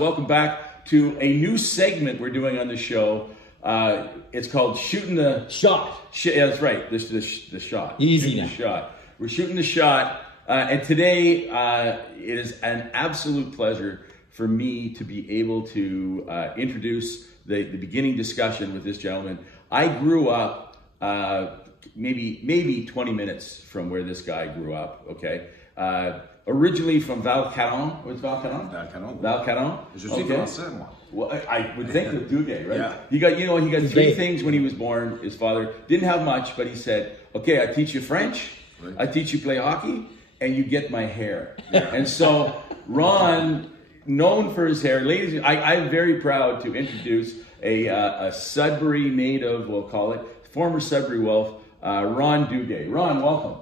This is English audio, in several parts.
Welcome back to a new segment we're doing on the show. It's called Shooting the Shot. Yeah, that's right. The shot. Easy now. The shot. We're shooting the shot, and today it is an absolute pleasure for me to be able to introduce the beginning discussion with this gentleman. I grew up maybe 20 minutes from where this guy grew up. Okay. Originally from Val-Caron. What's Val-Caron? Val-Caron. Okay. Well, I would think with Duguay, right? Yeah. He got three things when he was born. His father didn't have much, but he said, okay, I teach you French, right. I teach you play hockey, and you get my hair. Yeah. And so Ron, known for his hair, ladies, I'm very proud to introduce a Sudbury native, we'll call it, former Sudbury Wolf, Ron Duguay. Ron, welcome.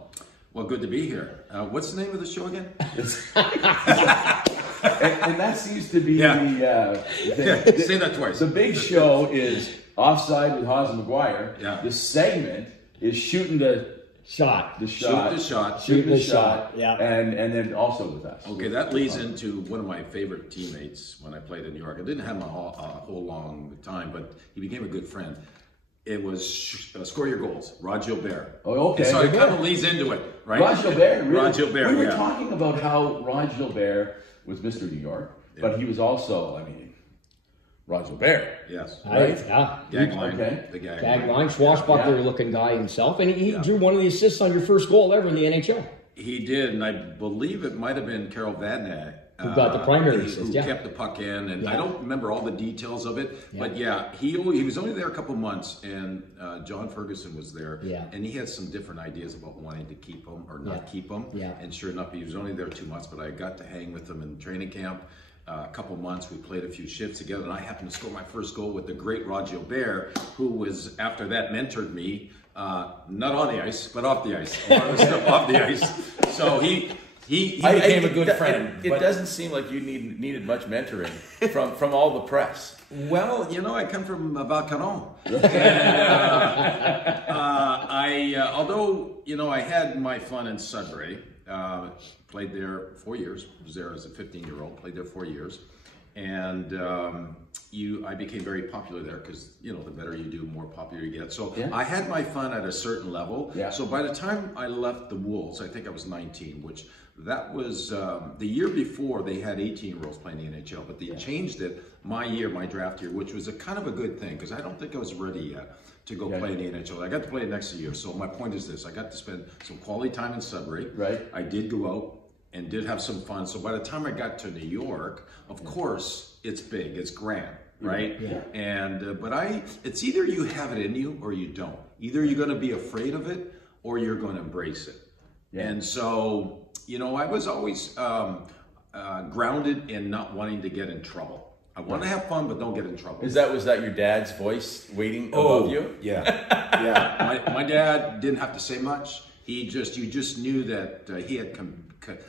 Well, good to be here. What's the name of the show again? and that seems to be Say that twice. The big show is Offside with Haas and McGuire. Yeah. The segment is Shooting the Shot. Shooting the Shot. Shooting the Shot. Yeah. And then also with us. Okay, that leads into one of my favorite teammates when I played in New York. I didn't have him a whole long time, but he became a good friend. It was Score Your Goals, Rod Gilbert. Oh, okay. And so it kind of leads into it, right? Rod Gilbert, really? Rod Gilbert, We were talking about how Rod Gilbert was Mr. New York, but he was also, Rod Gilbert. Yes. Right? Yeah. Gagline. Okay. The gag Gagline, swashbuckler-looking guy himself, and he drew one of the assists on your first goal ever in the NHL. He did, and I believe it might have been Carol Vadnach. Who got the primary assist, who kept the puck in, and I don't remember all the details of it, but he was only there a couple months, and John Ferguson was there, and he had some different ideas about wanting to keep him or not keep him, and sure enough, he was only there 2 months, but I got to hang with him in training camp. A couple months, we played a few shifts together, and I happened to score my first goal with the great Rod Gilbert, who was, after that, mentored me, not on the ice, but off the ice, a lot of stuff off the ice. So he became a good friend. It doesn't seem like you needed much mentoring from all the press. Well, I come from Val-Caron. Although, I had my fun in Sudbury, played there 4 years, was there as a 15-year-old, played there 4 years. And I became very popular there because, the better you do, more popular you get. So I had my fun at a certain level. Yeah. So by the time I left the Wolves, I think I was 19, which that was the year before they had 18-year-olds playing the NHL, but they changed it my draft year, which was a kind of a good thing because I don't think I was ready yet to go play in the NHL. I got to play it next year. So my point is this, I got to spend some quality time in Sudbury. Right. I did go out and did have some fun. So by the time I got to New York, of course, it's big, it's grand, right? Yeah. And but it's either you have it in you or you don't. Either you're going to be afraid of it or you're going to embrace it. Yeah. And so, I was always grounded in not wanting to get in trouble. I want to have fun, but don't get in trouble. Was that your dad's voice waiting above you? Yeah, yeah. My dad didn't have to say much. You just knew that he had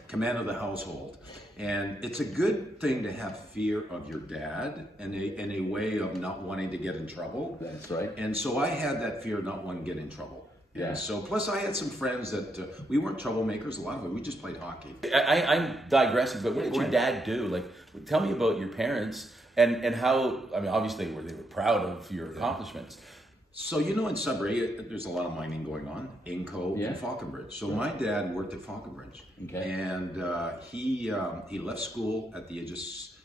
command of the household, and it's a good thing to have fear of your dad and a way of not wanting to get in trouble. That's right. And so I had that fear of not wanting to get in trouble. Yeah. And so plus I had some friends that we weren't troublemakers. A lot of it, we just played hockey. I'm digressing, but what did your dad do? Like, tell me about your parents and how. Obviously, they were proud of your accomplishments. So, in Sudbury, there's a lot of mining going on, Inco and Falconbridge. So my dad worked at Falconbridge. Okay. And he left school at the age of,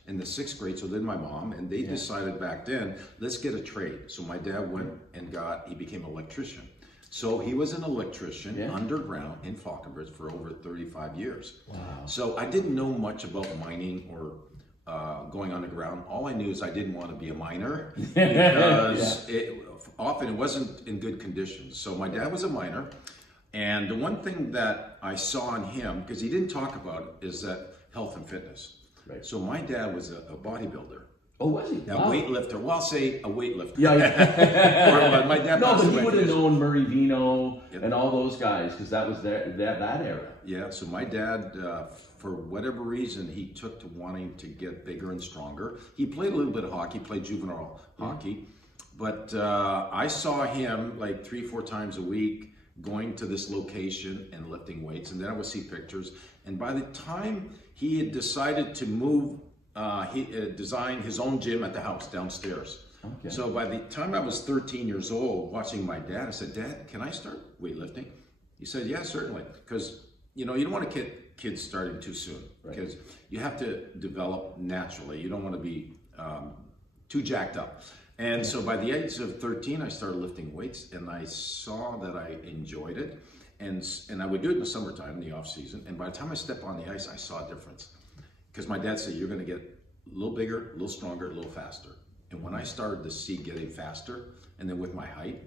in the 6th grade, so did my mom, and they decided back then, let's get a trade. So my dad went and he became an electrician. So he was an electrician underground in Falconbridge for over 35 years. Wow. So I didn't know much about mining or going underground. All I knew is I didn't want to be a miner because often it wasn't in good conditions. So my dad was a miner, and the one thing that I saw in him, because he didn't talk about it, is that health and fitness. Right. So my dad was a bodybuilder. Oh, was he? A weightlifter. Well, I'll say a weightlifter. Yeah. My dad but he would have known Murray Vino and all those guys because that was that era. Yeah. So my dad, for whatever reason, he took to wanting to get bigger and stronger. He played a little bit of hockey, played juvenile hockey, but I saw him like 3-4 times a week going to this location and lifting weights, and then I would see pictures. And by the time he had decided to move he designed his own gym at the house downstairs. Okay. So by the time I was 13 years old, watching my dad, I said, "Dad, can I start weightlifting?" He said, "Yeah, certainly." Because, you know, you don't want to get kids starting too soon, because you have to develop naturally. You don't want to be too jacked up. And so by the age of 13, I started lifting weights, and I saw that I enjoyed it. And I would do it in the summertime, in the off season. And by the time I stepped on the ice, I saw a difference. Because my dad said, "You're going to get a little bigger, a little stronger, a little faster." And when I started to see getting faster, and then with my height,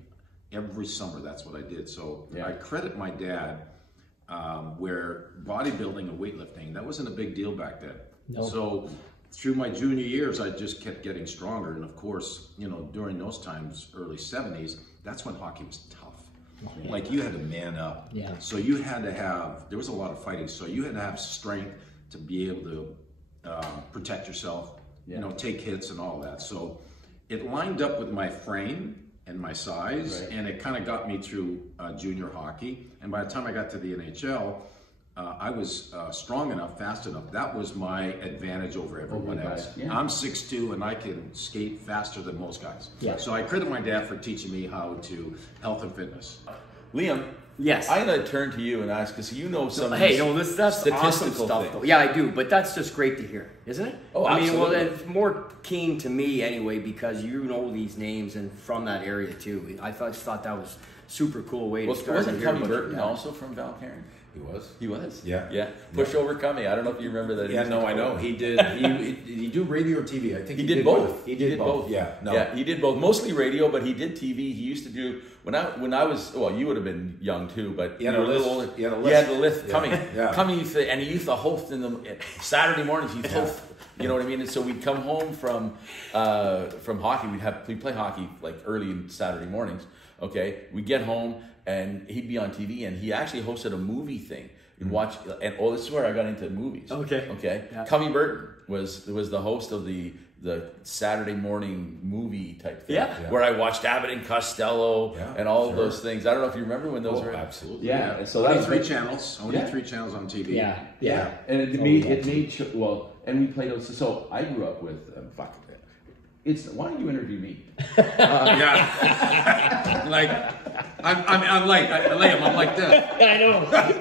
every summer that's what I did. So I credit my dad, where bodybuilding and weightlifting, that wasn't a big deal back then. No. So through my junior years, I just kept getting stronger. And of course, you know, during those times, early 70s, that's when hockey was tough. Like, you had to man up. So you had to have, there was a lot of fighting. So you had to have strength to be able to protect yourself, you know, take hits and all that. So it lined up with my frame and my size, and it kind of got me through junior hockey. And by the time I got to the NHL, I was strong enough, fast enough. That was my advantage over everyone else. I'm 6'2", and I can skate faster than most guys. So I credit my dad for teaching me how to health and fitness. Liam, yes, I'm going to turn to you and ask, because you know some that's statistical awesome stuff, things. though. Yeah, I do, but that's just great to hear, isn't it? Oh, I mean, absolutely. well, it's more keen to me anyway, because you know these names and from that area too. I just thought that was super cool way to start. Wasn't Cummy Burton also from Valcairn? He was. He was. Yeah. Pushover Cummy. I don't know if you remember that. Yeah, no, I know. He did. He do radio or TV? I think he did both. He did both. Yeah. No. Yeah, he did both. Mostly radio, but he did TV. He used to do when I was, well, you would have been young too, but he had a list. He had a list. Cummy. Yeah. Cummy used to, and he used to host in the Saturday mornings. He'd host. You know what I mean? And so we'd come home from hockey. We'd play hockey like early Saturday mornings. Okay, we'd get home and he'd be on TV, and he actually hosted a movie thing. And watch, and this is where I got into movies. Okay. Yeah. Cummy Burton was the host of the Saturday morning movie type thing. Where I watched Abbott and Costello and all of those things. I don't know if you remember when those were. Absolutely. Yeah. So only three channels. Only 3 channels on TV. Yeah. And it made and we played those. So I grew up with why don't you interview me? Like I'm like this. I know, right?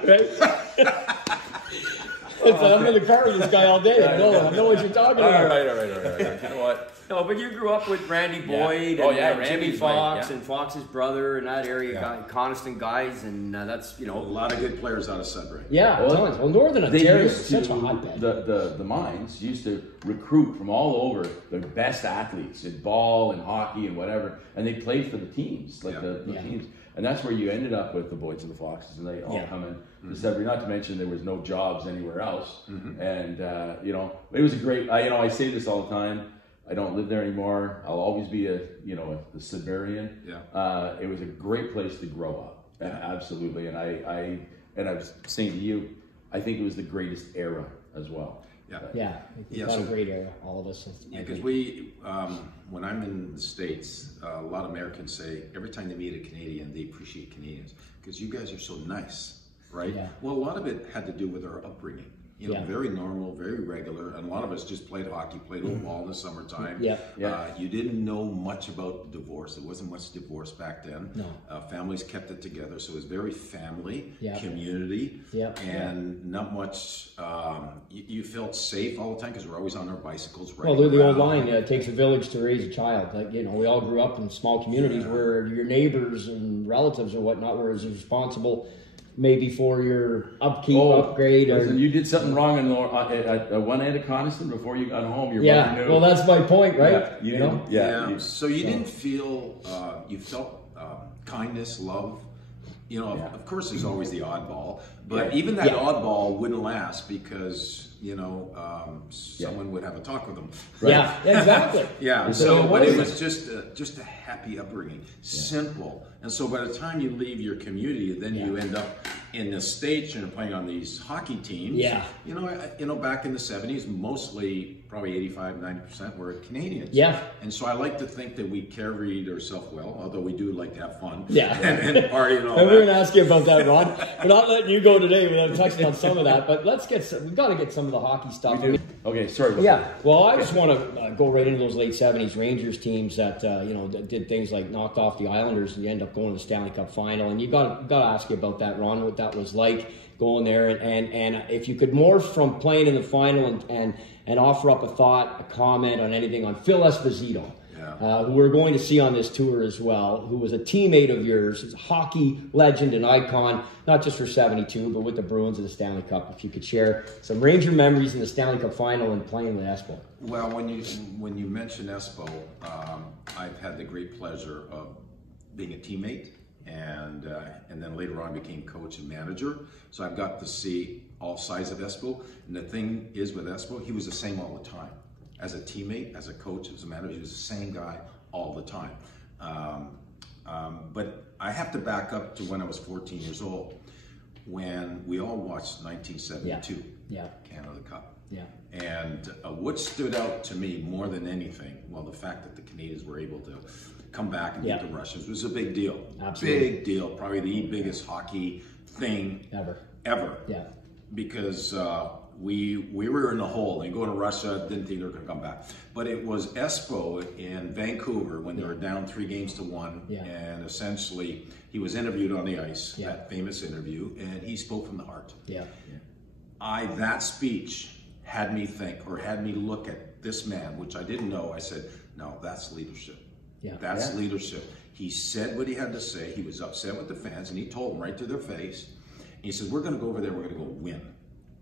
I'm in the car with this guy all day. I know what you're talking about. All right. You know what? No, but you grew up with Randy Boyd and Jimmy Fox and Fox's brother in that area, Coniston guys, and that's, you know, A lot of good players out of Sudbury. Yeah, tons. Well, Northern Ontario is such a hotbed. The mines used to recruit from all over the best athletes in ball and hockey and whatever, and they played for the teams, like the teams. And that's where you ended up with the Boyds and the Foxes, and they all come in to Sudbury. Not to mention there was no jobs anywhere else. And, you know, it was a great, I say this all the time. I don't live there anymore. I'll always be a Sudburian. It was a great place to grow up. Absolutely. And I was saying to you, I think it was the greatest era as well. It's a great era, all of us. Because we, when I'm in the States, a lot of Americans say every time they meet a Canadian, they appreciate Canadians because you guys are so nice, right? Well, a lot of it had to do with our upbringing. You know, very normal, very regular, and a lot of us just played hockey, played a little ball in the summertime. You didn't know much about divorce. There wasn't much divorce back then. Families kept it together, so it was very family, community, and not much. You felt safe all the time because we're always on our bicycles. Well, the old line, it takes a village to raise a child. Like, you know, we all grew up in small communities where your neighbors and relatives or whatnot were as responsible maybe for your upkeep, upgrade. Listen, you did something wrong at one end of Coniston before you got home. Your mother knew. Well, that's my point, right? You know? So you didn't feel, you felt kindness, love. You know, of course there's always the oddball, but even that oddball wouldn't last because, you know, someone would have a talk with them. Right? Yeah, exactly. But it was just a happy upbringing, simple. And so by the time you leave your community, then you end up in the States and playing on these hockey teams. You know, back in the 70s, mostly probably 85–90% were Canadians. And so I like to think that we carried ourselves well, although we do like to have fun. And party and all that. We're going to ask you about that, Ron. We're not letting you go today without touching on some of that, but we've got to get some of the hockey stuff. We do. Okay, sorry. Yeah, well, I just want to go right into those late 70s Rangers teams that, that did things like knocked off the Islanders and you end up going to the Stanley Cup final. And you got to ask you about that, Ron, what that was like going there. And if you could morph from playing in the final and offer up a thought, a comment on anything on Phil Esposito. Who we're going to see on this tour as well, who was a teammate of yours, is a hockey legend and icon, not just for 72, but with the Bruins and the Stanley Cup. If you could share some Ranger memories in the Stanley Cup final and playing with Espo. Well, when you mention Espo, I've had the great pleasure of being a teammate, and then later on became coach and manager. So I've got to see all sides of Espo. And the thing is with Espo, he was the same all the time. As a teammate, as a coach, as a manager, he was the same guy all the time. But I have to back up to when I was 14 years old, when we all watched 1972 Canada Cup. Yeah. And what stood out to me more than anything, well, the fact that the Canadians were able to come back and beat the Russians was a big deal. Absolutely. Big deal. Probably the biggest hockey thing ever. Yeah. Because we were in the hole and going to Russia, didn't think they were going to come back. But it was Espo in Vancouver when they were down 3-1, and essentially he was interviewed on the ice, that famous interview, and he spoke from the heart. That speech had me think, or had me look at this man, which I didn't know. I said, no, that's leadership. That's leadership. He said what he had to say. He was upset with the fans, and he told them right to their face. And he said, we're going to go over there, we're going to go win.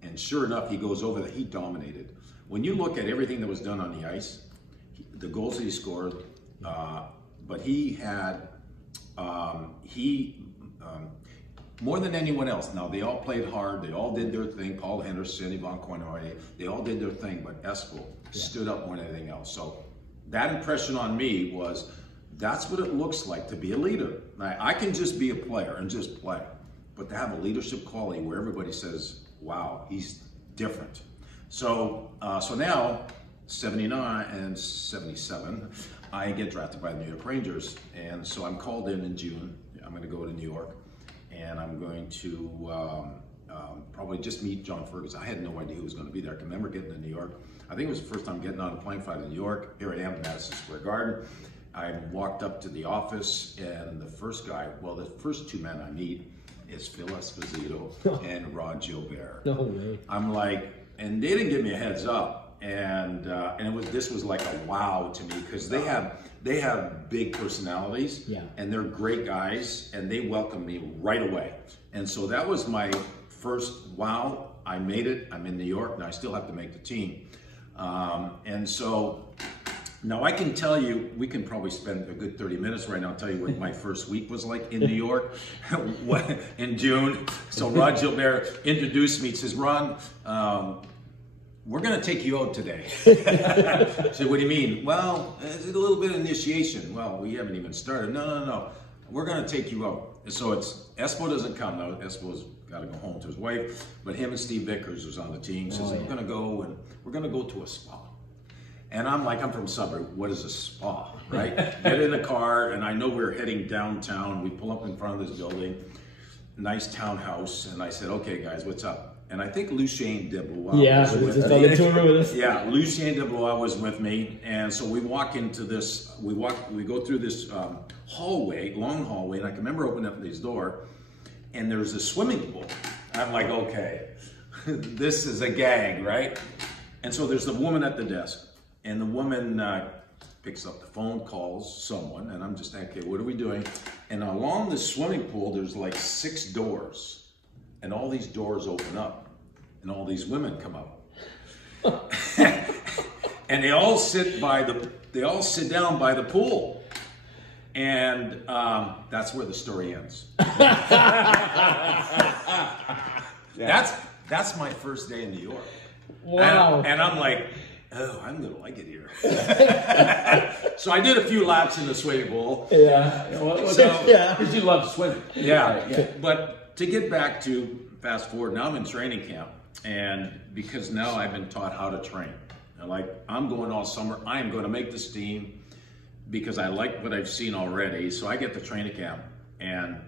And sure enough, he goes over there, he dominated. When you look at everything that was done on the ice, the goals that he scored, but he had, more than anyone else. Now, they all played hard, they all did their thing, Paul Henderson, Yvon Cournoyer, they all did their thing, but Espo stood up more than anything else. So that impression on me was, that's what it looks like to be a leader. Now, I can just be a player and just play, but to have a leadership quality where everybody says, wow, he's different. So now, 79 and 77, I get drafted by the New York Rangers. And so I'm called in June. I'm going to go to New York, and I'm going to probably just meet John Ferguson. I had no idea who was going to be there. I can remember getting to New York. I think it was the first time getting on a plane flight to New York. Here I am, Madison Square Garden. I walked up to the office, and the first two men I meet is Phil Esposito and Rod Gilbert. No way. I'm like, and they didn't give me a heads up, and this was like a wow to me, because they have big personalities, and they're great guys, and they welcomed me right away. And so that was my first wow. I made it. I'm in New York, and I still have to make the team. And so now I can tell you, we can probably spend a good 30 minutes right now, tell you what my first week was like in New York in June. So Rod Gilbert introduced me, he says, Ron, we're gonna take you out today. I said, what do you mean? Well, it's a little bit of initiation. Well, we haven't even started. No. We're gonna take you out. So it's, Espo doesn't come now. Espo's gotta go home to his wife, but him and Steve Vickers was on the team. Says, we're gonna go to a spa. And I'm like, I'm from suburb. What is a spa, right? Get in the car, and I know we're heading downtown. We pull up in front of this building, nice townhouse, and I said, okay, guys, what's up? And I think Lucien Deblois was with me. Lucien Deblois was with me, and so we walk into this. We go through this hallway, long hallway, and I can remember opening up this door, and there's a swimming pool. I'm like, okay, this is a gag, right? And so there's the woman at the desk. And the woman picks up the phone, calls someone, and I'm just okay, what are we doing? And along the swimming pool, there's like 6 doors, and all these doors open up, and all these women come out, and they all sit down by the pool, and that's where the story ends. That's my first day in New York. Wow. And I'm like, oh, I'm gonna like it here. So I did a few laps in the swimming pool. Because you love swimming. Yeah. But to get back to fast forward, now I'm in training camp, and because now I've been taught how to train. And like, I'm going all summer. I am going to make this team because I like what I've seen already. So I get to training camp, and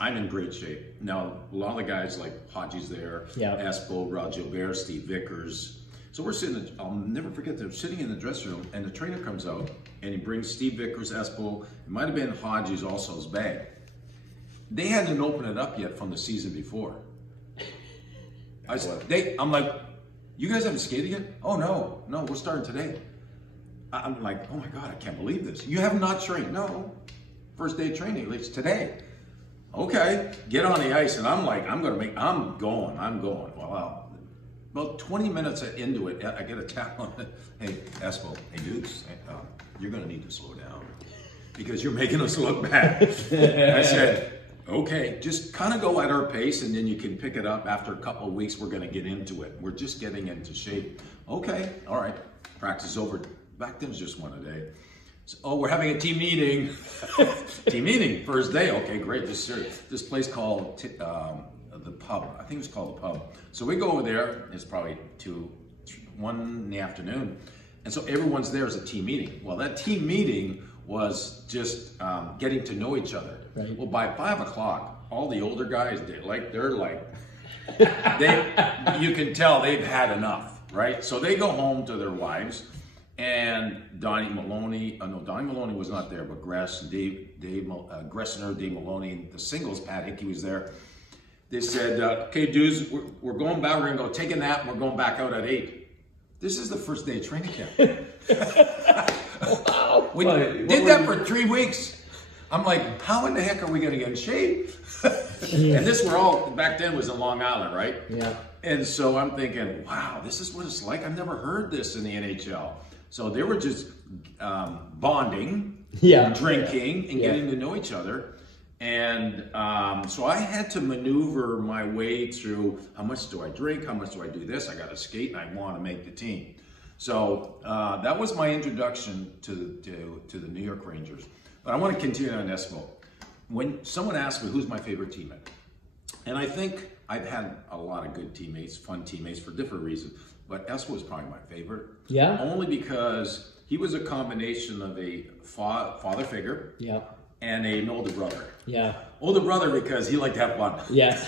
I'm in great shape. Now, a lot of the guys like Hodges there, Espo, Rod Gilbert, Steve Vickers. So we're sitting, I'll never forget, they're sitting in the dressing room, and the trainer comes out, and he brings Steve Vickers, Espo, it might have been Hodges also's bag. They hadn't opened it up yet from the season before. I'm like, you guys haven't skated yet? Oh, no, we're starting today. I'm like, oh my God, I can't believe this. You have not trained? No, first day of training, it's today. Okay, get on the ice, and I'm like, I'm going. Well, about 20 minutes into it, I get a tap on it. Hey, Espo, hey, Dukes, you're going to need to slow down because you're making us look bad. I said, okay, just kind of go at our pace, and then you can pick it up. After a couple of weeks, we're going to get into it. We're just getting into shape. Okay, all right, practice over. Back then, it was just one a day. So, we're having a team meeting. Team meeting, first day. Okay, great. This place called the Pub. I think it was called the Pub. So we go over there. It's probably 1 in the afternoon. And so everyone's there as a team meeting. Well, that team meeting was just getting to know each other. Right. Well, by 5 o'clock, all the older guys, you can tell they've had enough, right? So they go home to their wives. And Donnie Maloney was not there, but Gressner, Dave Maloney, the singles, Pat Hickey was there. They said, okay, dudes, we're going back, we're gonna go take a nap, and we're going back out at 8. This is the first day of training camp. We did that for 3 weeks. I'm like, how in the heck are we gonna get in shape? And this back then was in Long Island, right? Yeah. And so I'm thinking, wow, this is what it's like. I've never heard this in the NHL. So they were just bonding, drinking, and getting to know each other. And so I had to maneuver my way through, how much do I drink? How much do I do this? I got to skate, and I want to make the team. So that was my introduction to the New York Rangers. But I want to continue on Espo. When someone asked me, who's my favorite teammate? And I think I've had a lot of good teammates, fun teammates for different reasons. But Espo was probably my favorite. Yeah. Only because he was a combination of a father figure and an older brother. Yeah. Older brother because he liked to have fun. Yeah.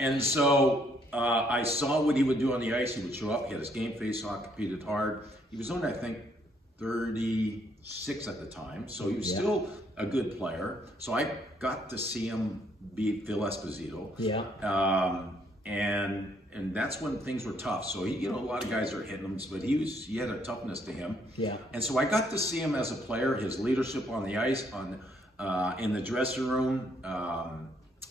and so I saw what he would do on the ice. He would show up. He had his game face on, competed hard. He was only, I think, 36 at the time. So he was still a good player. So I got to see him beat Phil Esposito. Yeah. And that's when things were tough. So he, a lot of guys are hitting him, but he had a toughness to him. Yeah. And so I got to see him as a player, his leadership on the ice, in the dressing room,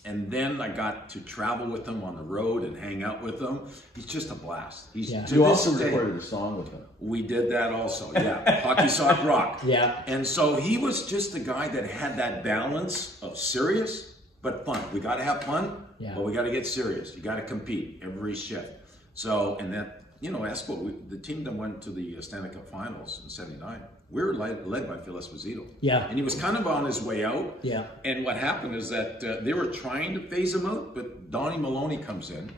and then I got to travel with him on the road and hang out with him. He's just a blast. You also recorded a song with him. We did that also. Yeah, Hockey Sock Rock. Yeah. And so he was just the guy that had that balance of serious but fun. We got to have fun. Yeah. But we got to get serious. You got to compete every shift. So, and that, Espo, the team that went to the Stanley Cup Finals in '79, we were led by Phil Esposito. Yeah. And he was kind of on his way out. Yeah. And what happened is that they were trying to phase him out, but Donnie Maloney comes in,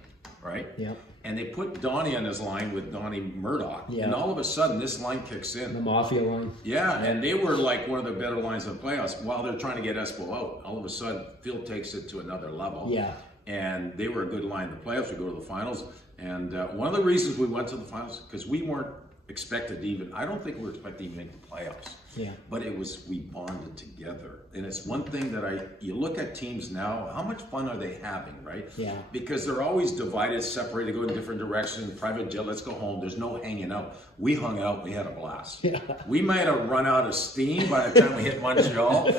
right? Yeah. And they put Donnie on his line with Donnie Murdoch. Yeah. And all of a sudden, this line kicks in. The Mafia line. Yeah, and they were like one of the better lines of the playoffs while they're trying to get Espo out. All of a sudden, Phil takes it to another level. Yeah. And they were a good line in the playoffs. We go to the finals. And one of the reasons we went to the finals, because we weren't expected to even, I don't think we were expected to even make the playoffs. Yeah. But we bonded together. And it's one thing that you look at teams now, how much fun are they having, right? Yeah. Because they're always divided, separated, go in different directions, private jet, let's go home. There's no hanging out. We hung out, we had a blast. Yeah. We might have run out of steam by the time we hit Montreal.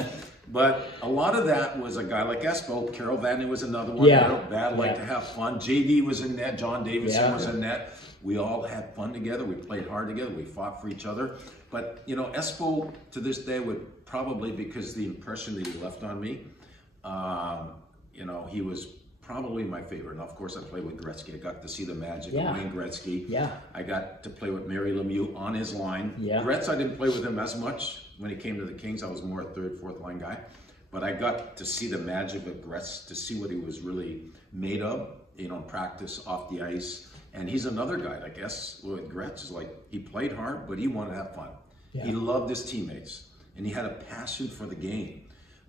But a lot of that was a guy like Espo. Carol Vanden was another one. Yeah. Bad, liked to have fun. JV was in net. John Davidson was in net. We all had fun together. We played hard together. We fought for each other. But, Espo, to this day, would probably, because the impression that he left on me, he was probably my favorite. And of course, I played with Gretzky. I got to see the magic of Wayne Gretzky. Yeah. I got to play with Mary Lemieux on his line. Yeah. Gretz, I didn't play with him as much. When he came to the Kings, I was more a third, fourth line guy. But I got to see the magic of Gretz, to see what he was really made of, practice, off the ice. And he's another guy, I guess, with Gretz is like, he played hard, but he wanted to have fun. Yeah. He loved his teammates, and he had a passion for the game.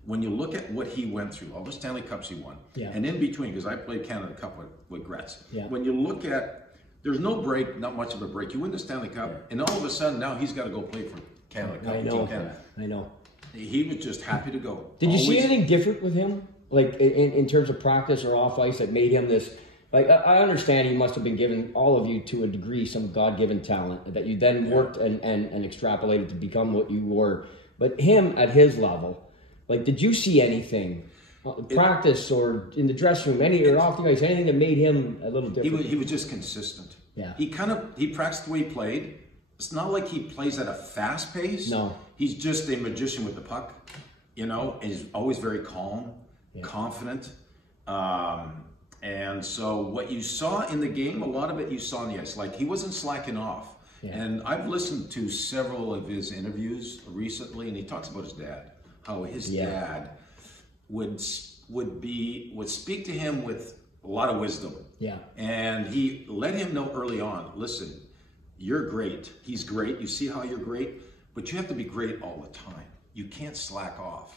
when you look at what he went through, all the Stanley Cups he won, Yeah. and in between, because I played Canada Cup with Gretz, Yeah. when you look at, there's no break, not much of a break. You win the Stanley Cup, and all of a sudden now he's got to go play for Canada Cup. I Team know. Canada. I know. He was just happy to go. Did you see Always- anything different with him, like in terms of practice or off ice, that made him this? Like, I understand he must have been given, all of you to a degree, some God-given talent that you then worked and extrapolated to become what you were. But him at his level, like, did you see anything, practice or in the dressing room, or off the ice, anything that made him a little different? He was just consistent. Yeah. He practiced the way he played. It's not like he plays at a fast pace. No. He's just a magician with the puck, and he's always very calm, confident. And so what you saw in the game, a lot of it you saw on the ice. Like, he wasn't slacking off. Yeah. And I've listened to several of his interviews recently, and he talks about his dad, how his dad would speak to him with a lot of wisdom. Yeah. And he let him know early on, listen, you're great. He's great. You see how you're great, but you have to be great all the time. You can't slack off.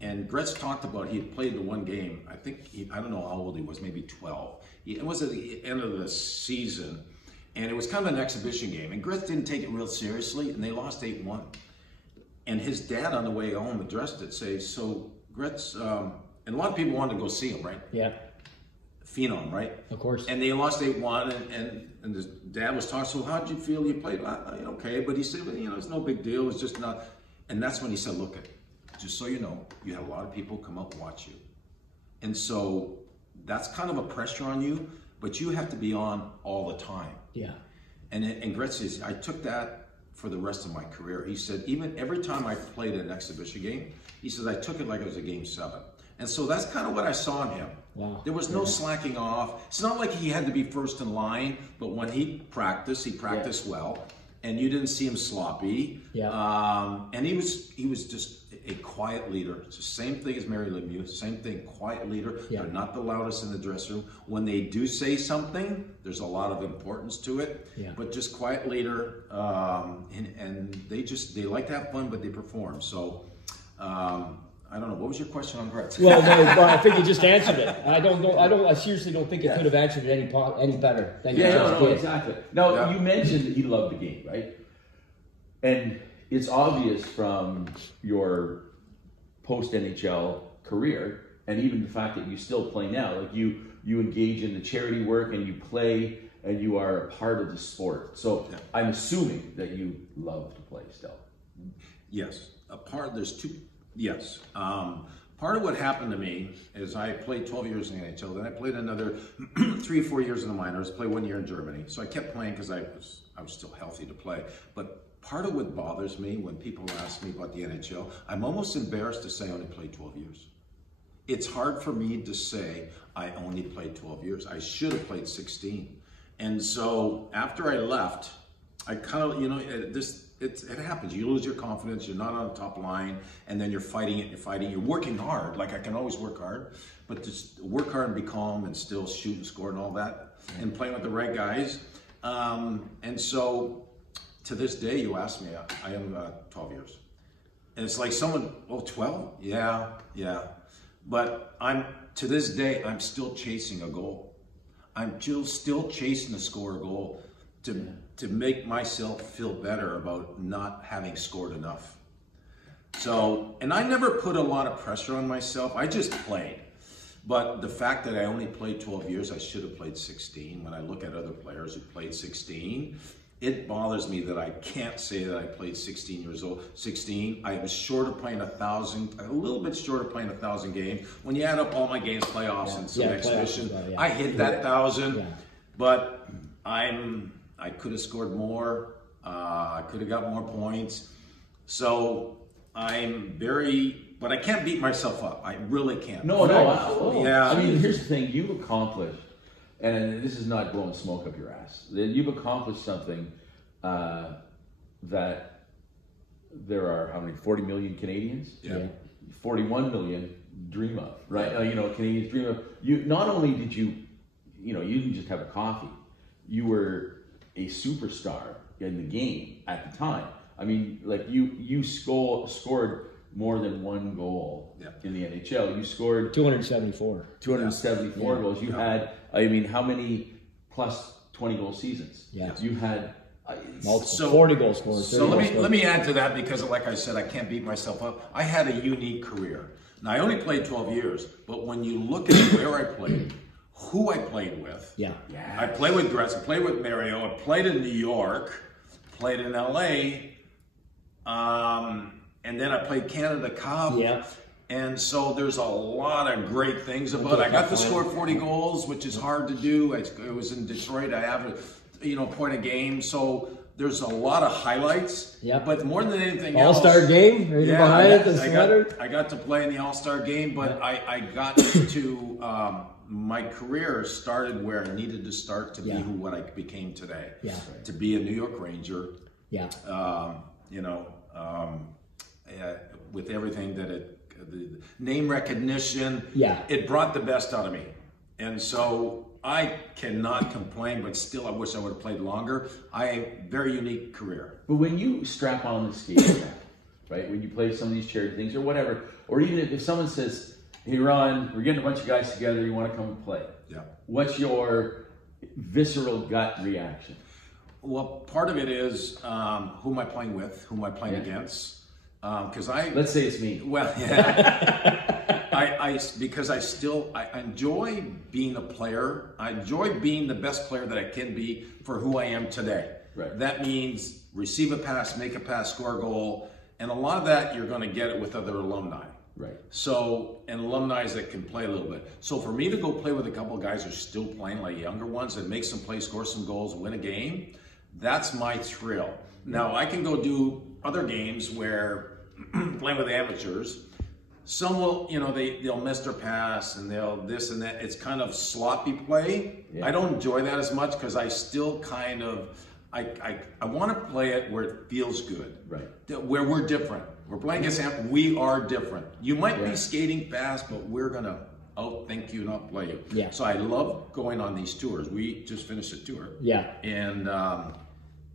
And Gretz talked about, he had played the one game, I think, I don't know how old he was, maybe 12. It was at the end of the season, and it was kind of an exhibition game. And Gretz didn't take it real seriously, and they lost 8-1. And his dad on the way home addressed it, say, so Gretz, and a lot of people wanted to go see him, right? Yeah. Phenom, right? Of course. And they lost 8-1, and his dad was talking, so how'd you feel you played? Okay, but he said, well, it's no big deal, it's just not. And that's when he said, look, just so you know, you had a lot of people come up and watch you. And so that's kind of a pressure on you, but you have to be on all the time. Yeah. And Gretz says, I took that for the rest of my career. He said, even every time I played an exhibition game, he says, I took it like it was a game 7. And so that's kind of what I saw in him. Wow. There was no slacking off. It's not like he had to be first in line, but when he practiced well, and you didn't see him sloppy. Yeah. And he was just a quiet leader. It's the same thing as Mary Lemieux, same thing, quiet leader. Yeah. They're not the loudest in the dressing room. When they do say something, there's a lot of importance to it. Yeah. But just quiet leader, and they like to have fun, but they perform. So I don't know. What was your question on Gretz? Well, no, I think you just answered it. I seriously don't think you could have answered it any better than you just did. Exactly. Now, you mentioned that he loved the game, right? And it's obvious from your post-NHL career, and even the fact that you still play now, like you engage in the charity work and you play and you are a part of the sport. So I'm assuming that you love to play still. Yes. Yes. Part of what happened to me is I played 12 years in the NHL, then I played another 3 or 4 years in the minors, played 1 year in Germany. So I kept playing because I was still healthy to play. But part of what bothers me when people ask me about the NHL, I'm almost embarrassed to say I only played 12 years. It's hard for me to say I only played 12 years. I should have played 16. And so after I left, I kind of, it happens. You lose your confidence, you're not on the top line, and then you're fighting it, you're working hard. Like, I can always work hard, but just work hard and be calm and still shoot and score and all that, and playing with the right guys. And so to this day, you ask me, I am 12 years. And it's like someone, 12? Yeah. But to this day, I'm still chasing a goal. I'm still chasing to score a goal to make myself feel better about not having scored enough. So, and I never put a lot of pressure on myself. I just played. But the fact that I only played 12 years, I should have played 16. When I look at other players who played 16, it bothers me that I can't say that I played 16 years old. 16, I was short of playing 1,000, a little bit short of playing 1,000 games. When you add up all my games, playoffs and some exhibition, I hit that 1,000. But I could have scored more. I could have got more points. So but I can't beat myself up. I really can't. No. Yeah. I mean, here's the thing. You've accomplished, and this is not blowing smoke up your ass, you've accomplished something that there are, how many, 40 million Canadians? Yeah. 41 million dream of, right? Canadians dream of. Not only did you didn't just have a coffee, you were a superstar in the game at the time. I mean, like you scored more than one goal in the NHL. You scored 274. 274 goals. You had, I mean, how many plus 20 goal seasons? Yeah. You had multiple 40 goal scorers. So let me add to that, because like I said, I can't beat myself up. I had a unique career. Now, I only played 12 years, but when you look at where I played, who I played with. Yeah. I played with Gretz, I played with Mario, I played in New York, played in LA, and then I played Canada Cup. Yeah. And so there's a lot of great things about it. I got to score 40 goals, which is hard to do. It was in Detroit. I averaged, point a game. So there's a lot of highlights. Yeah. But more than anything else. All-Star game? Right behind it, the sweater? I got to play in the All-Star game, but I got to, my career started where I needed to start to be what I became today. Yeah. To be a New York Ranger. Yeah. With everything that the name recognition, it brought the best out of me. And so I cannot complain, but still I wish I would have played longer. Very unique career. But when you strap on the skate, right, when you play some of these charity things or whatever, or even if someone says, hey Ron, we're getting a bunch of guys together, you want to come and play. Yeah. What's your visceral gut reaction? Well, part of it is who am I playing with, who am I playing against? Because let's say it's me. Well, yeah. Because I enjoy being a player. I enjoy being the best player that I can be for who I am today. Right. That means receive a pass, make a pass, score a goal, and a lot of that you're going to get it with other alumni. Right. So, and alumni that can play a little bit. So for me to go play with a couple of guys who are still playing, like younger ones, and make some plays, score some goals, win a game, that's my thrill. Now I can go do other games where playing with amateurs, some will, they'll miss their pass and they'll this and that. It's kind of sloppy play. Yeah. I don't enjoy that as much because I still kind of, I want to play it where it feels good. Right. Where we're different. We're playing against them. We are different. You might be skating fast, but we're going to outthink you, not play you. Yeah. So I love going on these tours. We just finished a tour. Yeah. And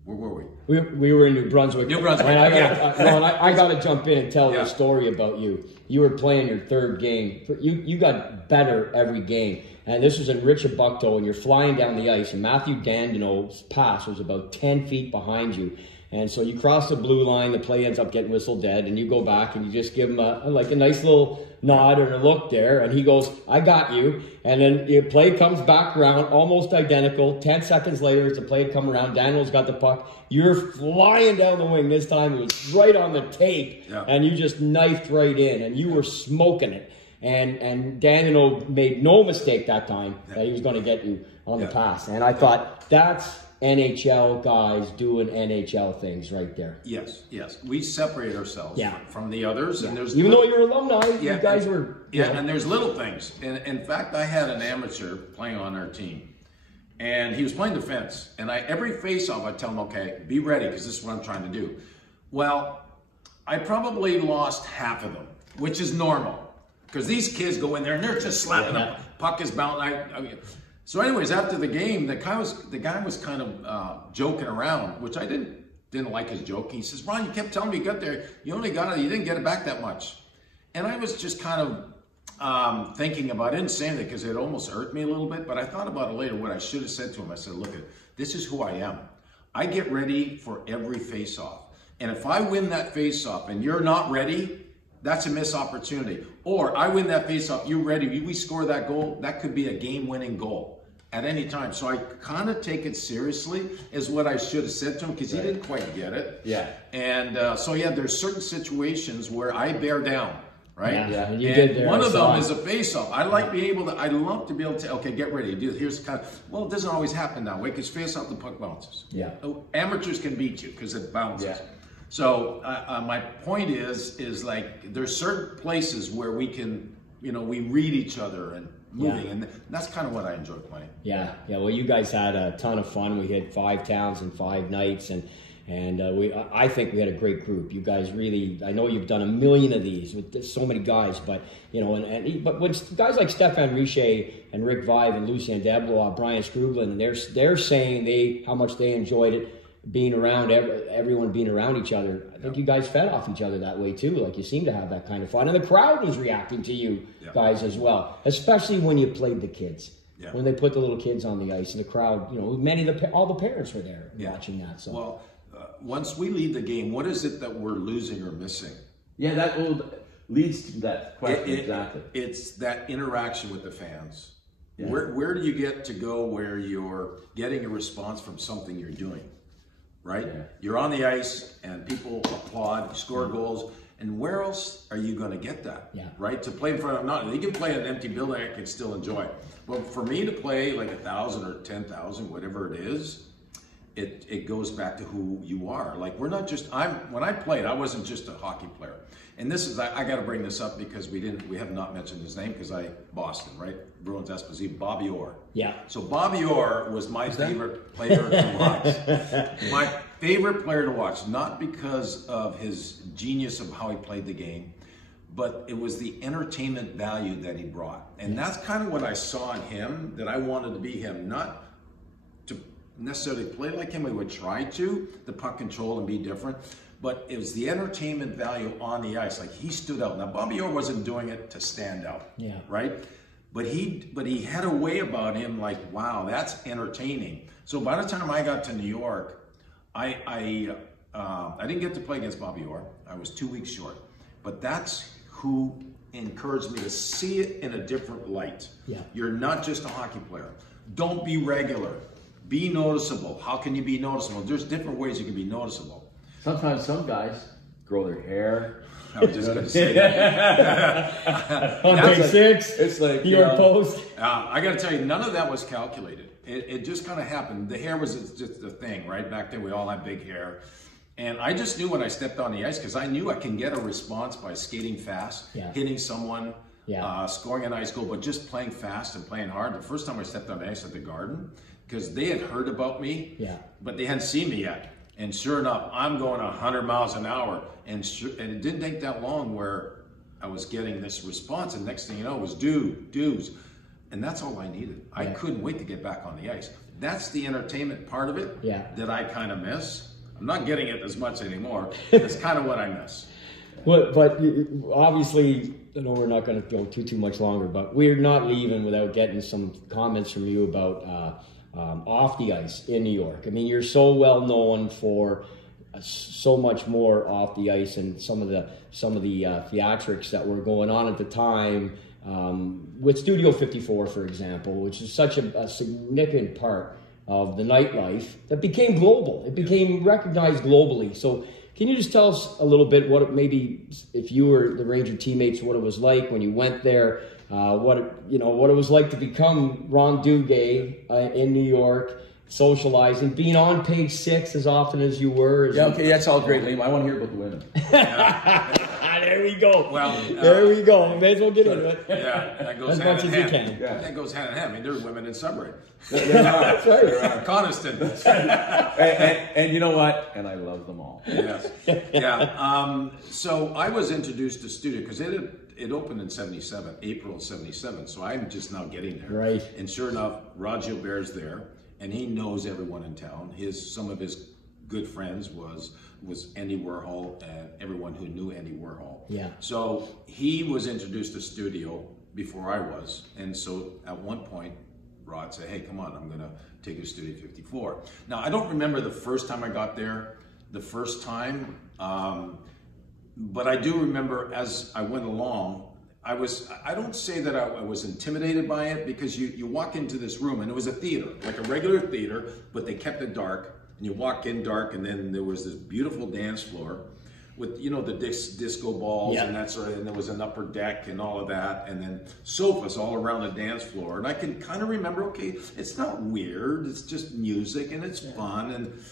where were we? We were in New Brunswick. New Brunswick. And I got to jump in and tell the story about you. You were playing your third game. You got better every game. And this was in Richard Bucktoe, and you're flying down the ice, and Matthew Dandino's pass was about 10 feet behind you. And so you cross the blue line, the play ends up getting whistled dead, and you go back and you just give him a nice little nod and a look there, and he goes, I got you. And then the play comes back around, almost identical. 10 seconds later, as the play had come around, Daniel's got the puck. You're flying down the wing. This time it was right on the tape, and you just knifed right in, and you were smoking it. And Daniel made no mistake that time that he was going to get you on the pass. And I thought, that's NHL guys doing NHL things right there. Yes. We separate ourselves from the others. And there's even though you're alumni, you guys were... and there's little things. And in fact, I had an amateur playing on our team. And he was playing defense. And every face-off, I tell him, okay, be ready, because this is what I'm trying to do. Well, I probably lost half of them, which is normal. Because these kids go in there and they're just slapping the puck is bouncing. So anyways, after the game, the guy was kind of joking around, which I didn't like his joke. He says, Ron, you kept telling me you got there. You only got it. You didn't get it back that much. And I was just kind of thinking about it. I didn't say anything because it almost hurt me a little bit. But I thought about it later. What I should have said to him, I said, look, this is who I am. I get ready for every face-off. And if I win that face-off and you're not ready, that's a missed opportunity. Or I win that face-off, you're ready, we score that goal, that could be a game-winning goal at any time. So I kind of take it seriously is what I should have said to him, because he didn't quite get it. Yeah. And there's certain situations where I bear down, right? Yeah. And you did there. One of them is a face-off. I love to be able to, okay, get ready. Here's the kind of, well, it doesn't always happen that way, because face-off, the puck bounces. Yeah. Amateurs can beat you because it bounces. Yeah. So my point is like there's certain places where we can, we read each other and moving, and that's kind of what I enjoy playing. Yeah. Well, you guys had a ton of fun. We hit 5 towns in 5 nights, and I think we had a great group. You guys really, I know you've done a million of these with so many guys, but but when guys like Stefan Richer and Rick Vive and Lucien Deblois, Brian Scrublin, they're saying how much they enjoyed it. being around everyone being around each other. I think you guys fed off each other that way too. Like you seem to have that kind of fun, and the crowd was reacting to you guys as well, especially when you played the kids. Yeah. When they put the little kids on the ice, and the crowd, you know, all the parents were there watching that. So, well, once we leave the game, what is it that we're losing or missing? Yeah, that leads to that question exactly. It's that interaction with the fans. Yeah. Where do you get to go where you're getting a response from something you're doing, right? Yeah. You're on the ice and people applaud, score goals, and where else are you going to get that? Yeah. Right? To play in front of, you can play in an empty building, I can still enjoy it. But for me to play like 1,000 or 10,000, whatever it is, it goes back to who you are. Like we're not just, when I played, I wasn't just a hockey player. And this is, I got to bring this up because we have not mentioned his name because Boston, right? Bruins Esposito, Bobby Orr. Yeah. So Bobby Orr was my favorite player to watch. My favorite player to watch, not because of his genius of how he played the game, but it was the entertainment value that he brought. And that's kind of what I saw in him, that I wanted to be him, not to necessarily play like him. We would try to, the puck control and be different. But it was the entertainment value on the ice. Like he stood out. Now Bobby Orr wasn't doing it to stand out, right? But he had a way about him. Like, wow, that's entertaining. So by the time I got to New York, I didn't get to play against Bobby Orr. I was 2 weeks short. But that's who encouraged me to see it in a different light. Yeah. You're not just a hockey player. Don't be regular. Be noticeable. How can you be noticeable? There's different ways you can be noticeable. Sometimes some guys grow their hair. I was just going to say that. On day 6, it's like your post. I got to tell you, none of that was calculated. It just kind of happened. The hair was just a thing, right? Back then, we all had big hair. And I just knew when I stepped on the ice, because I knew I can get a response by skating fast, hitting someone, scoring a nice goal, but just playing fast and playing hard. The first time I stepped on the ice at the Garden, because they had heard about me, but they hadn't seen me yet. And sure enough, I'm going 100 miles an hour. And it didn't take that long where I was getting this response. And next thing you know, it was dudes. And that's all I needed. I couldn't wait to get back on the ice. That's the entertainment part of it that I kind of miss. I'm not getting it as much anymore. It's kind of what I miss. But obviously, I know we're not going to go too much longer, but we're not leaving without getting some comments from you about off the ice in New York. I mean, you're so well known for so much more off the ice, and some of the theatrics that were going on at the time with Studio 54, for example, which is such a significant part of the nightlife that became global. It became recognized globally. So can you just tell us a little bit what maybe if you were the Ranger teammates, what it was like when you went there? What it was like to become Ron Duguay in New York, socializing, being on page 6 as often as you were. Okay, that's all great, Liam. I want to hear about the women. There we go. Well, there we go. May as well get into it. Yeah, that goes as hand much in as hand. you can. Yeah. That goes hand in hand. I mean, there are women in Sudbury. There are. That's right. There are. Coniston. and you know what? And I love them all. Yes. Yeah. So I was introduced to Studio because it opened in '77, April '77. So I'm just now getting there. Right. And sure enough, Rod Gilbert's there, and he knows everyone in town. Some of his good friends was Andy Warhol and everyone who knew Andy Warhol. Yeah. So he was introduced to Studio before I was, and so at one point, Rod said, "Hey, come on, I'm gonna take you to Studio 54." Now I don't remember the first time I got there, but I do remember as I went along. I don't say that I was intimidated by it, because you walk into this room and it was a theater, like a regular theater, but they kept it dark, and you walk in dark, and then there was this beautiful dance floor with, the disco balls and that sort of, and there was an upper deck and all of that, and then sofas all around the dance floor. And I can kind of remember, okay, it's not weird, it's just music and it's fun.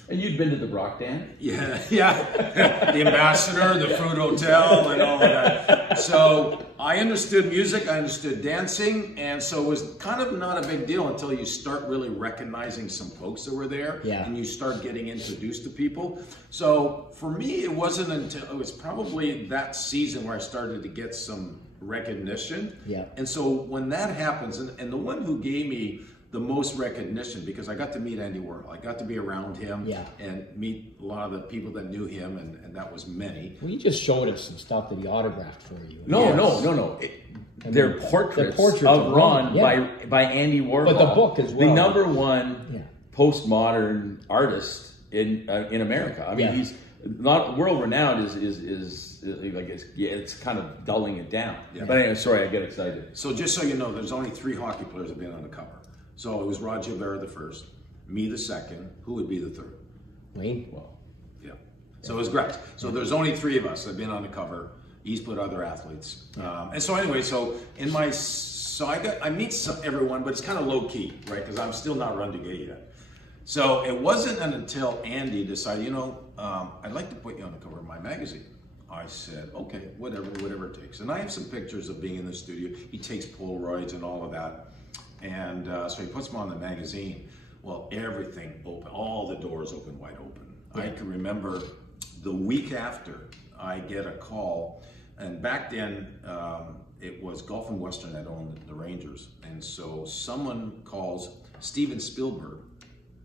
And you'd been to the Brock dance? Yeah. The Ambassador, the Fruit Hotel, and all of that. So I understood music, I understood dancing, and so it was kind of not a big deal until you start really recognizing some folks that were there, and you start getting introduced to people. So for me, it wasn't until it was probably that season where I started to get some recognition. Yeah. And so when that happens, and the one who gave me the most recognition because I got to meet Andy Warhol. I got to be around him and meet a lot of the people that knew him, and that was many. Well, you just showed us some stuff that he autographed for you. No. They're portraits of Ron by Andy Warhol. But the book as well. The #1 postmodern artist in America. I mean, he's not world renowned. Is like it's kind of dulling it down. Yeah. But anyway, sorry, I get excited. So just so you know, there's only 3 hockey players that have been on the cover. So it was Rod Gilbert the first, me the second. Who would be the third? Wayne. Well, yeah. So it was great. So there's only 3 of us that have been on the cover. He's put other athletes. And so anyway, so in my I meet everyone, but it's kind of low key, right? Because I'm still not Ron Duguay yet. So it wasn't until Andy decided, you know, I'd like to put you on the cover of my magazine. I said, okay, whatever it takes. And I have some pictures of being in the studio. He takes Polaroids and all of that. And so he puts me on the magazine. Well, everything open, all the doors open wide open. I can remember the week after I get a call, and back then it was Gulf and Western that owned the Rangers. And so someone calls, Steven Spielberg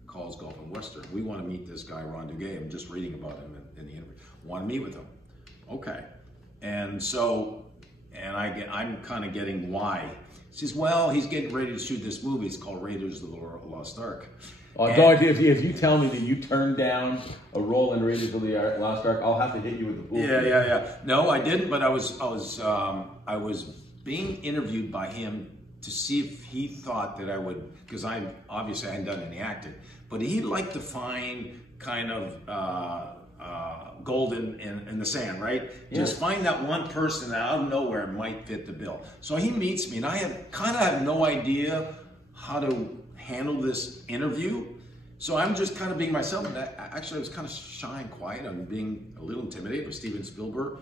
calls Gulf and Western. We want to meet this guy, Ron Duguay. I'm just reading about him in the interview. Want to meet with him. Okay. And so, I'm kind of getting why. He says, well, he's getting ready to shoot this movie. It's called Raiders of the Lost Ark. Oh, dog, if you tell me that you turned down a role in Raiders of the Lost Ark, I'll have to hit you with the pool. Yeah. No, I didn't, but I was being interviewed by him to see if he thought that I would, because I hadn't done any acting, but he'd like to find kind of gold in the sand, right? Yeah. Just find that one person that out of nowhere might fit the bill. So he meets me, and I have no idea how to handle this interview. So I'm just kind of being myself. And actually, I was kind of shy and quiet. I'm being a little intimidated with Steven Spielberg.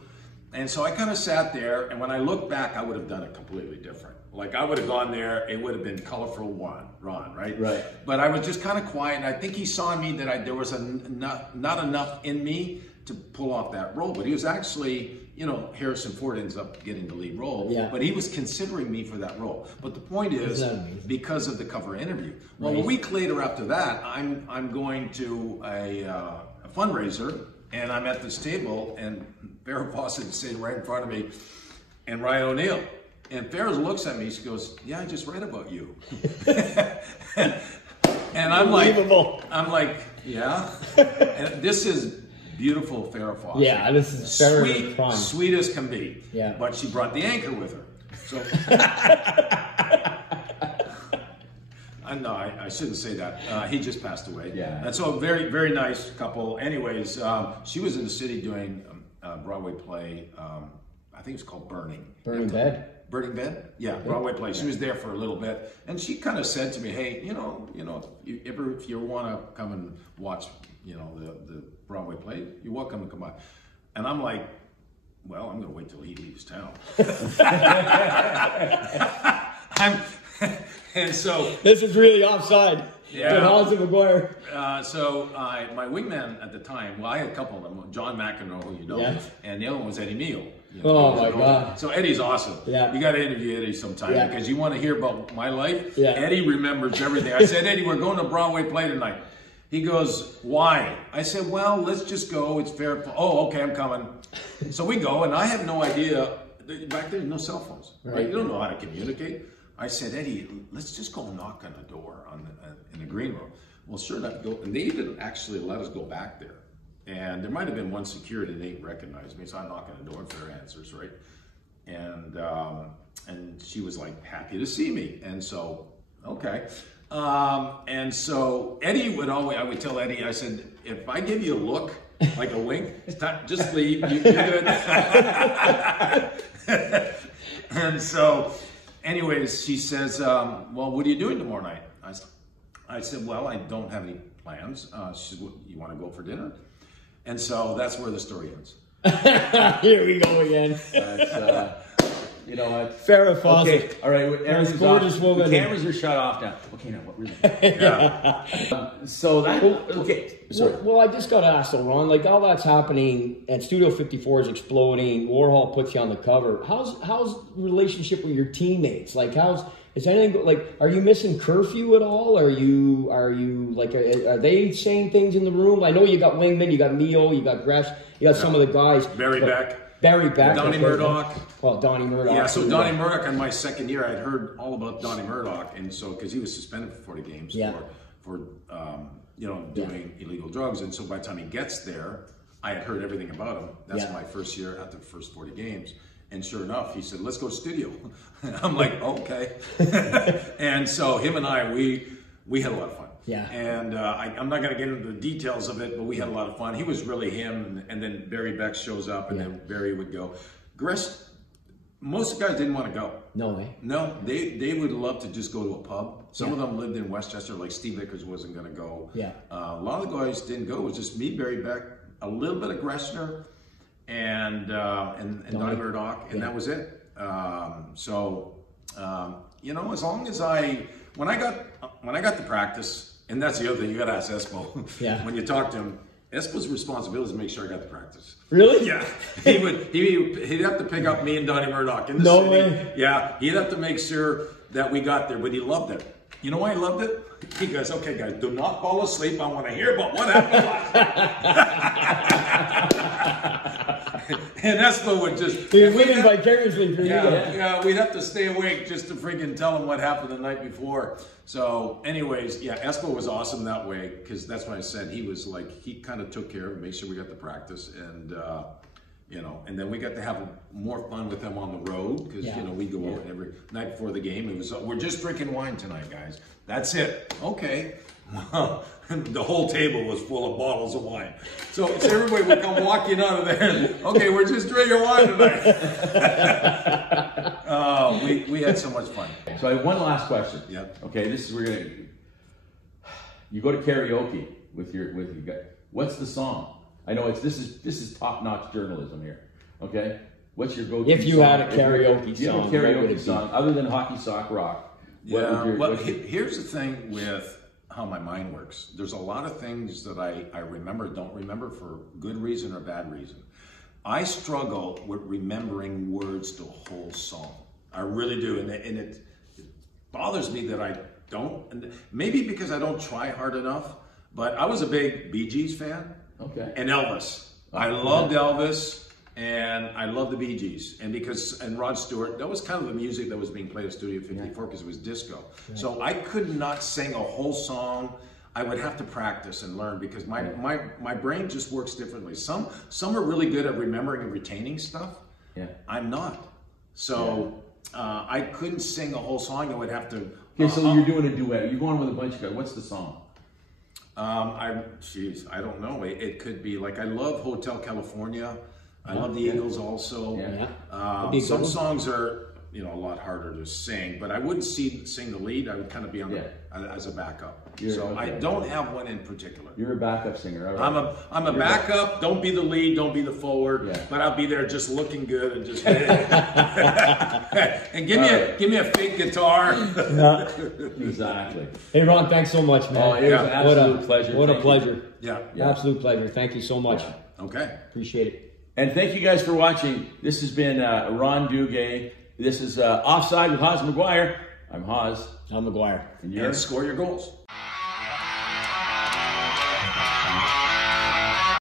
And so I kind of sat there, and when I look back, I would have done it completely different. Like I would have gone there, it would have been colorful Ron, right? Right. But I was just kind of quiet, and I think he saw in me that there was not enough in me to pull off that role. But he was actually, you know, Harrison Ford ends up getting the lead role, but he was considering me for that role. But the point is, because of the cover interview. Well, a week later after that, I'm going to a fundraiser, and I'm at this table, and Farrah Fawcett is sitting right in front of me, and Ryan O'Neal. And Farrah looks at me, she goes, yeah, I just read about you. And I'm like, yeah? And this is beautiful Farrah Fawcett. Yeah, this is Farrah sweet as can be. Yeah. But she brought the anchor with her. So no, I shouldn't say that. He just passed away. Yeah. And so a very, very nice couple. Anyways, she was in the city doing a Broadway play. I think it's called Burning. Burning Bed. Burning Bed? Yeah, Broadway play. She was there for a little bit, and she kind of said to me, "Hey, if you want to come and watch, the Broadway play, you're welcome to come by." And I'm like, "Well, I'm going to wait till he leaves town." And so this is really offside. Yeah. McGuire. So my wingman at the time, well, I had a couple of them. John McEnroe, who you know, and the other one was Eddie Meal. Oh my God! So Eddie's awesome. Yeah. You got to interview Eddie sometime because you want to hear about my life. Yeah. Eddie remembers everything. I said, Eddie, we're going to Broadway play tonight. He goes, why? I said, well, let's just go. It's fair. Oh, okay, I'm coming. So we go, and I have no idea. Back then, no cell phones. Right? You don't know how to communicate. I said, Eddie, let's just go knock on the door in the green room. Well, sure enough, go, and they didn't actually let us go back there. And there might have been one security, they recognized me, so I knock on the door and Farrah answers, right? And she was like happy to see me, and so okay. And so Eddie I would tell Eddie, I said, if I give you a look, like a wink, just leave. You're good. And so, anyways, she says, well, what are you doing tomorrow night? I said, well, I don't have any plans. She said, you want to go for dinner? And so that's where the story ends. Here we go again. You know what? Farrah Fawcett. Okay, all right. Everything's gorgeous off. woman. The cameras are shut off now. Okay, now what really? Yeah. So that okay. Sorry. Well, I just got to ask, though, Ron. Like all that's happening, and Studio 54 is exploding. Warhol puts you on the cover. How's the relationship with your teammates? Like how's Is anything like? Are you missing curfew at all? Are you like? Are they saying things in the room? I know you got Wingman, you got Mio, you got Gresh, you got some of the guys. Barry Beck. Donnie Murdoch. Well, Donnie Murdoch. Yeah, so Donnie Murdoch on my second year, I'd heard all about Donnie Murdoch, and so because he was suspended for 40 games for doing illegal drugs, and so by the time he gets there, I had heard everything about him. That's my first year at the first 40 games. And sure enough, he said, let's go to studio. I'm like, okay. And so him and I, we had a lot of fun. Yeah. And I'm not going to get into the details of it, but we had a lot of fun. He was really him. And then Barry Beck shows up, and then Barry would go. Most of the guys didn't want to go. No way. No, they would love to just go to a pub. Some of them lived in Westchester, like Steve Vickers wasn't going to go. Yeah. A lot of the guys didn't go. It was just me, Barry Beck, a little bit of Gressner, and Donnie Murdoch, and that was it. As long as when I got to practice, and that's the other thing, you got to ask Espo. Yeah. When you talk to him, Espo's responsibility is to make sure I got to practice. Really? Yeah. He'd have to pick up me and Donnie Murdoch in the city. Way. Yeah. He'd have to make sure that we got there, but he loved it. You know why he loved it? He goes, okay, guys, do not fall asleep. I want to hear about what happened last night. And Espo would just... He's winning vicariously for you. Yeah, we'd have to stay awake just to freaking tell him what happened the night before. So anyways, Espo was awesome that way, because that's what I said. He was like, he kind of took care of it, make sure we got the practice, and and then we got to have more fun with them on the road, because we go out every night before the game. It was, we're just drinking wine tonight, guys. That's it. Okay. Well, the whole table was full of bottles of wine. So everybody would come walking out of there. Okay, we're just drinking wine tonight. We had so much fun. So I have one last question. Yep. Okay, you go to karaoke with your guy. What's the song? I know this is top-notch journalism here. Okay? What's your go-to song? If you had a karaoke you have a karaoke song other than Hockey Sock Rock. Here's the thing with how my mind works. There's a lot of things that I remember, don't remember for good reason or bad reason. I struggle with remembering words to a whole song. I really do, and it bothers me that I don't. And maybe because I don't try hard enough. But I was a big Bee Gees fan. Okay. And Elvis. I loved Elvis. And I love the Bee Gees, and Rod Stewart. That was kind of the music that was being played at Studio 54 because it was disco. Right. So I could not sing a whole song. I would have to practice and learn, because my brain just works differently. Some are really good at remembering and retaining stuff. Yeah, I'm not. So I couldn't sing a whole song. I would have to. Okay, so you're doing a duet. You're going with a bunch of guys. What's the song? I don't know. It could be like, I love Hotel California. I love the Eagles also. Yeah. Some songs are, a lot harder to sing, but I wouldn't sing the lead. I would kind of be on as a backup. I don't have one in particular. You're a backup singer. Right. I'm a backup. Don't be the lead. Don't be the forward. Yeah. But I'll be there just looking good and just and give me a fake guitar. Exactly. Hey Ron, thanks so much, man. Oh, it was an absolute pleasure. What a pleasure. Yeah. Absolute pleasure. Thank you so much. Yeah. Okay. Appreciate it. And thank you guys for watching. This has been Ron Duguay. This is Offside with Haas McGuire. I'm Haas. I'm McGuire. And score your goals.